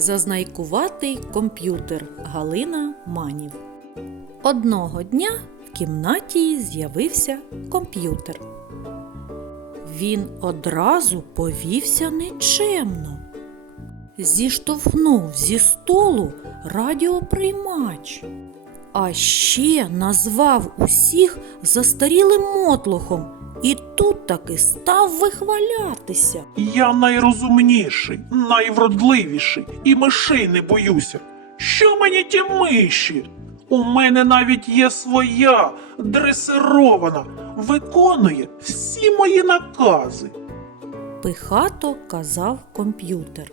Зазнайкуватий комп'ютер Галина Манів. Одного дня в кімнаті з'явився комп'ютер. Він одразу повівся нечемно. Зіштовхнув зі столу радіоприймач, а ще назвав усіх застарілим мотлохом і тут таки став вихвалятися. Я найрозумніший, найвродливіший і мишей не боюся. Що мені ті миші? У мене навіть є своя дресирована, виконує всі мої накази. пихато казав комп'ютер.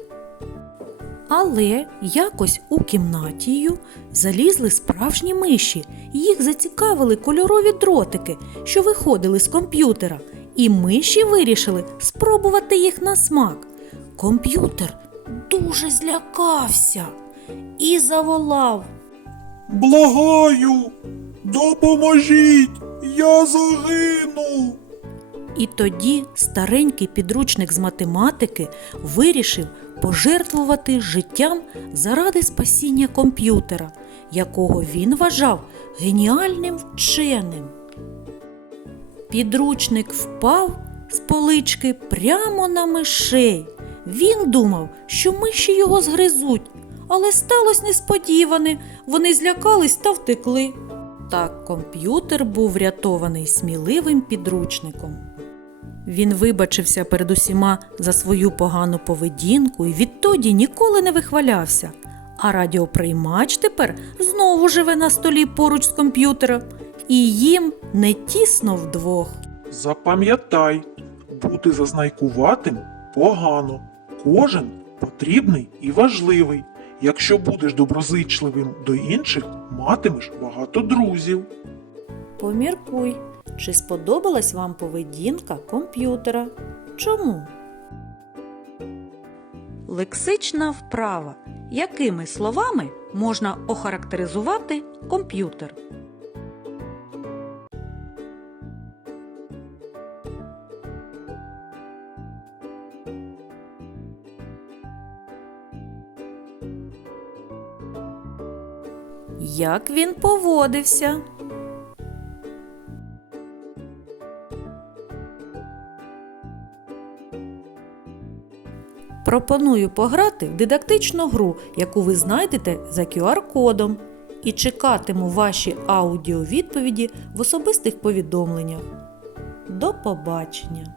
Але якось у кімнатію залізли справжні миші, їх зацікавили кольорові дротики, що виходили з комп'ютера, і миші вирішили спробувати їх на смак. Комп'ютер дуже злякався і заволав. Благаю, допоможіть, я загину. І тоді старенький підручник з математики вирішив пожертвувати життям заради спасіння комп'ютера, якого він вважав геніальним вченим. Підручник впав з полички прямо на мишей. Він думав, що миші його згризуть, але сталося несподіване. Вони злякались та втекли. Так комп'ютер був врятований сміливим підручником. Він вибачився перед усіма за свою погану поведінку і відтоді ніколи не вихвалявся. А радіоприймач тепер знову живе на столі поруч з комп'ютером, і їм не тісно вдвох. Запам'ятай, бути зазнайкуватим погано. Кожен потрібний і важливий. Якщо будеш доброзичливим до інших, матимеш багато друзів. Поміркуй, чи сподобалась вам поведінка комп'ютера? Чому? Лексична вправа. Якими словами можна охарактеризувати комп'ютер? Як він поводився? Пропоную пограти в дидактичну гру, яку ви знайдете за QR-кодом, і чекатиму ваші аудіовідповіді в особистих повідомленнях. До побачення!